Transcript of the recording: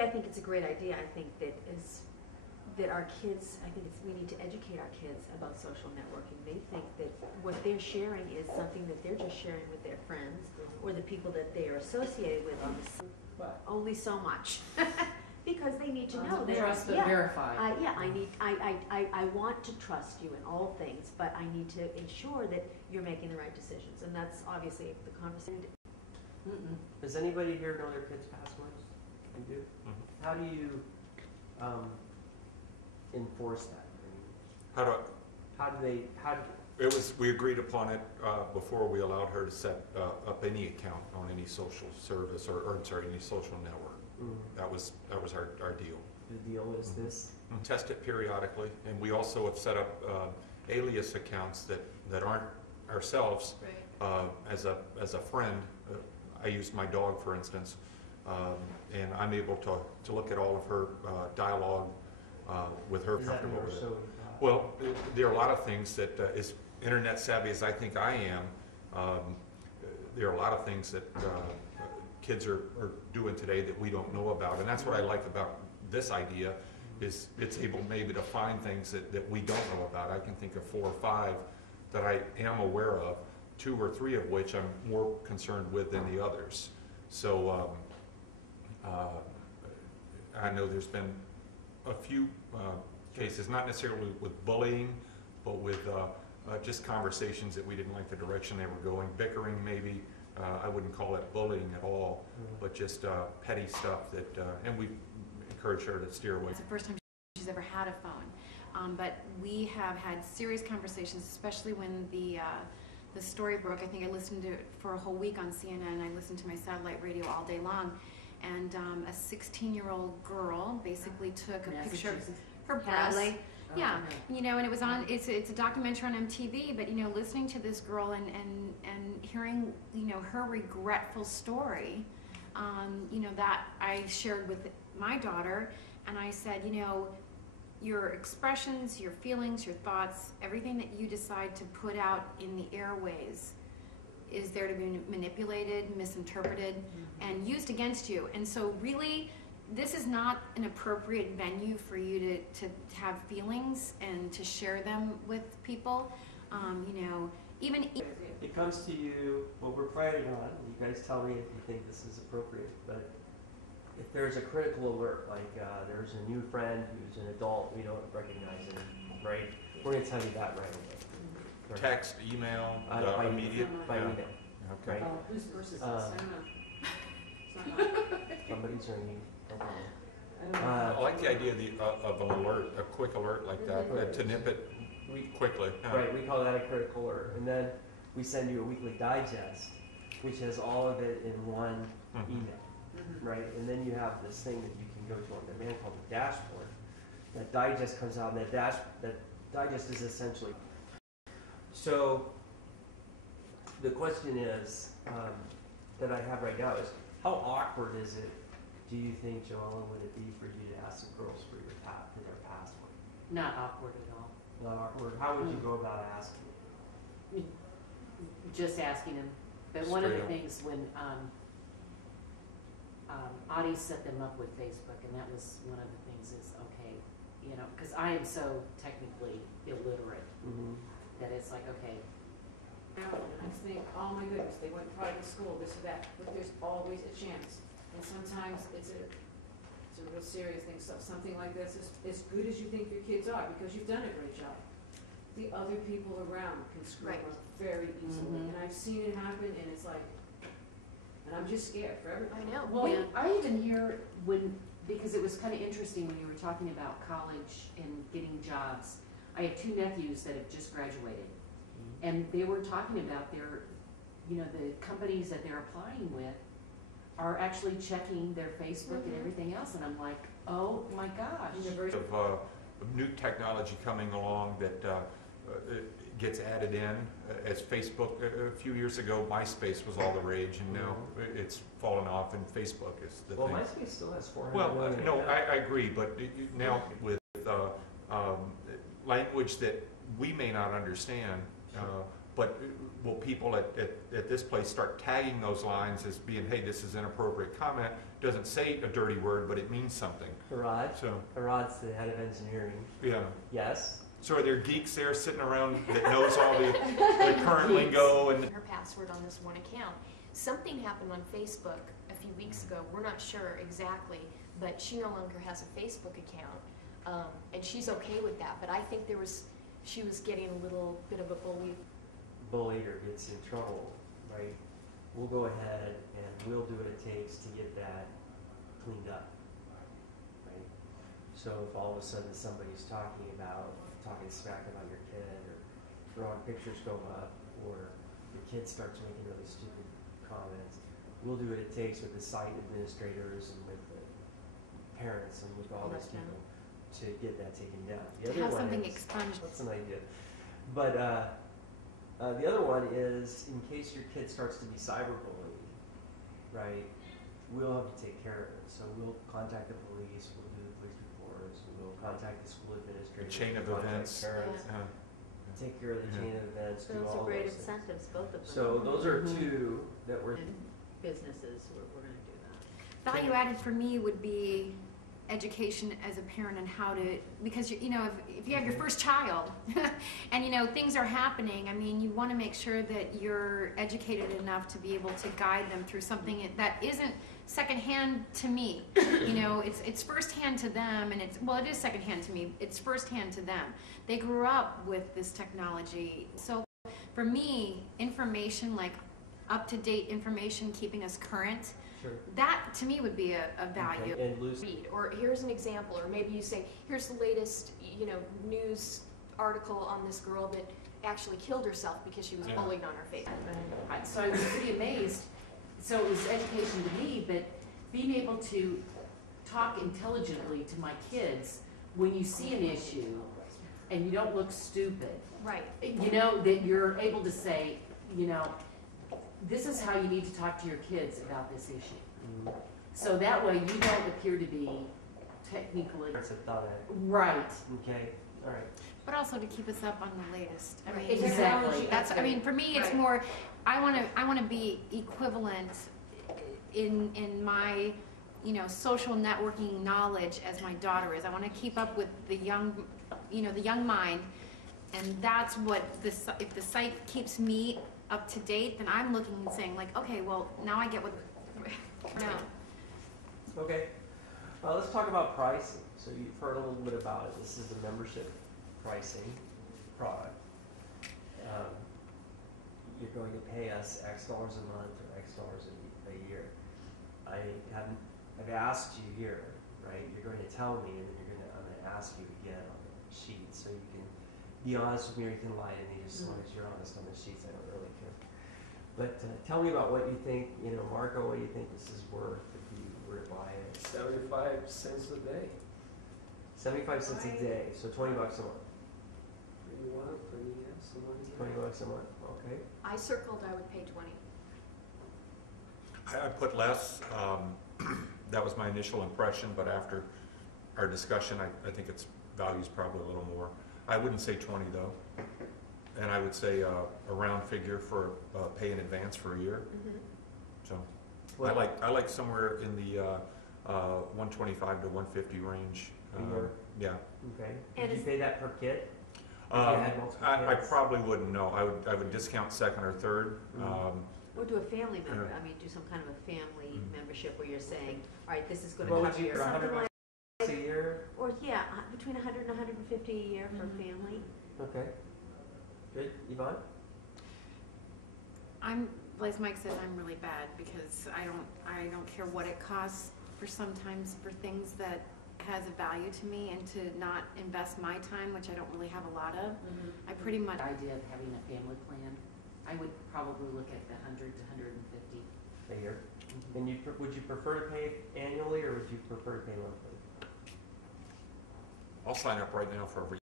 I think it's a great idea. I think that our kids, we need to educate our kids about social networking. They think that what they're sharing is something that they're just sharing with their friends or the people that they are associated with on only so much. Because they need to know that trust but verify. I want to trust you in all things, but I need to ensure that you're making the right decisions, and that's obviously the conversation. Does anybody here know their kids' passwords? You do. How do you enforce that? We agreed upon it before we allowed her to set up any account on any social service or any social network. That was our deal. The deal is this? Test it periodically, and we also have set up alias accounts that aren't ourselves. Right. As a friend, I use my dog, for instance, and I'm able to look at all of her dialogue with her comfortable with it. Well, there are a lot of things that, as internet savvy as I think I am, there are a lot of things that kids are doing today that we don't know about, and that's what I like about this idea, is it's able maybe to find things that we don't know about. I can think of 4 or 5 that I am aware of, 2 or 3 of which I'm more concerned with than the others. So I know there's been a few cases, not necessarily with bullying, but with just conversations that we didn't like the direction they were going, bickering maybe. I wouldn't call it bullying at all, but just petty stuff that, and we encourage her to steer away. It's the first time she's ever had a phone, but we have had serious conversations, especially when the story broke. I think I listened to it for a whole week on CNN. I listened to my satellite radio all day long, and a 16-year-old girl basically took a picture of her breast. Yeah, you know, and it was on. It's a documentary on MTV. But you know, listening to this girl and hearing her regretful story, you know, that I shared with my daughter, and I said, you know, your expressions, your feelings, your thoughts, everything that you decide to put out in the airways is there to be manipulated, misinterpreted, and used against you. And so really, this is not an appropriate venue for you to have feelings and to share them with people. You know, even it comes to you, what we're fighting on, you guys tell me if you think this is appropriate, but if there's a critical alert, like there's a new friend who's an adult, we don't recognize him, right? We're going to tell you that right away. Right. Text, email, by immediate? By email. Okay. Right? Whose verse is this? I don't know. Somebody's ringing. I like the idea of an alert, a quick alert like that, to nip it quickly. Right, we call that a critical alert. And then we send you a weekly digest, which has all of it in one email, right? And then you have this thing that you can go to on demand called the dashboard. That digest comes out, and that digest is essentially. So the question is, that I have right now is, how awkward is it, do you think, Joellen, would it be for you to ask the girls for their password? Not awkward at all. Not awkward. How would you go about asking? Just asking them. But one of the things when Audie set them up with Facebook, and that was one of the things is, okay, you know, because I am so technically illiterate that it's like, okay. And I think, oh my goodness, they went to private school, this or that, but there's always a chance. And sometimes it's a real serious thing. So something like this is as good as you think your kids are, because you've done a great job. The other people around can screw up very easily, and I've seen it happen, and it's like, and I'm just scared for everybody. I know. Well, I even hear because it was kind of interesting when you were talking about college and getting jobs. I have 2 nephews that have just graduated, and they were talking about the companies that they're applying with are actually checking their Facebook and everything else, and I'm like, oh my gosh. Of new technology coming along that gets added in, as Facebook, a few years ago, MySpace was all the rage, and now it's fallen off, and Facebook is the thing. Well, MySpace still has 400 Well, million. no, I agree, but now with language that we may not understand, but will people at this place start tagging those lines as being, hey, this is inappropriate comment? Doesn't say a dirty word, but it means something. Harad? So, Harad's the head of engineering. yeah. Yes? So are there geeks there sitting around that knows all the current lingo and? Her password on this one account. Something happened on Facebook a few weeks ago. We're not sure exactly, but she no longer has a Facebook account, and she's okay with that. But I think she was getting a little bit of a Bullied or gets in trouble, right? We'll go ahead and we'll do what it takes to get that cleaned up, right? So if all of a sudden somebody's talking smack about your kid, or wrong pictures go up, or your kid starts making really stupid comments, we'll do what it takes with the site administrators and with the parents and with all those people to get that taken down. The To other have one something is, expunged. that's an idea. But the other one is, in case your kid starts to be cyberbullied, right, we'll have to take care of it. So we'll contact the police, we'll do the police reports, we'll contact the school administrator. Chain of we'll contact events. parents, take care of the Yeah. chain of events, do Those all are great those things. incentives, both of them. So those are two that we're, And businesses, we're gonna do that. Value added for me would be education as a parent and how to, because you know, if you have your first child and you know things are happening, I mean, you want to make sure that you're educated enough to be able to guide them through something that isn't secondhand to me. You know, it's firsthand to them, and it is secondhand to me. It's firsthand to them. They grew up with this technology, so for me, information like up-to-date information, keeping us current. sure. That, to me, would be a value. Okay. And Lucy, read, or here's an example, or maybe you say, here's the latest, news article on this girl that actually killed herself because she was Yeah. bullied on her Facebook. So I was pretty amazed. So it was education to me, but being able to talk intelligently to my kids when you see an issue and you don't look stupid, Right. that you're able to say, this is how you need to talk to your kids about this issue. So that way you don't appear to be technically parents have thought of it. right. Okay, all right. But also to keep us up on the latest. I Right. mean, Exactly. that's. I mean, for me, it's Right. more. I want to be equivalent in my, social networking knowledge as my daughter is. I want to keep up with the young, the young mind, and that's what this. If the site keeps me up to date, then I'm looking and saying like, okay, well, now I get what. No. Okay. Let's talk about pricing. So you've heard a little bit about it. This is the membership pricing product. You're going to pay us X dollars a month or X dollars a year. I've asked you here, right? You're going to tell me, and then I'm going to ask you again on the sheet, so you can be honest with me, or you can lie to me. As long as you're honest on the sheets, I don't really care. But tell me about what you think, Marco, what do you think this is worth if you were to buy it? 75 cents a day. 75 cents a day, so $20 a month. Pretty well, pretty, yeah, somewhere in there. $20 a month, okay. I circled I would pay 20. I put less. That was my initial impression, but after our discussion, I think its value's probably a little more. I wouldn't say 20 though, and I would say a round figure for pay in advance for a year. So I like somewhere in the 125 to 150 range. A year? Yeah. Okay. And Did you is- pay that per kit? If you Um, had multiple I kids? probably wouldn't. No, I would discount second or third. Or do a family member, Yeah. I mean, do some kind of a family Mhm. membership where you're saying, all right, this is gonna What would cover you, your, for something $100 like, a year? or between 100 and 150 a year for a family. Okay. Good. Yvonne? Like Mike says, I'm really bad because I don't care what it costs for sometimes for things that has a value to me, and to not invest my time, which I don't really have a lot of. I pretty much. The idea of having a family plan, I would probably look at the 100 to 150. A year. And would you prefer to pay annually, or would you prefer to pay monthly? I'll sign up right now for every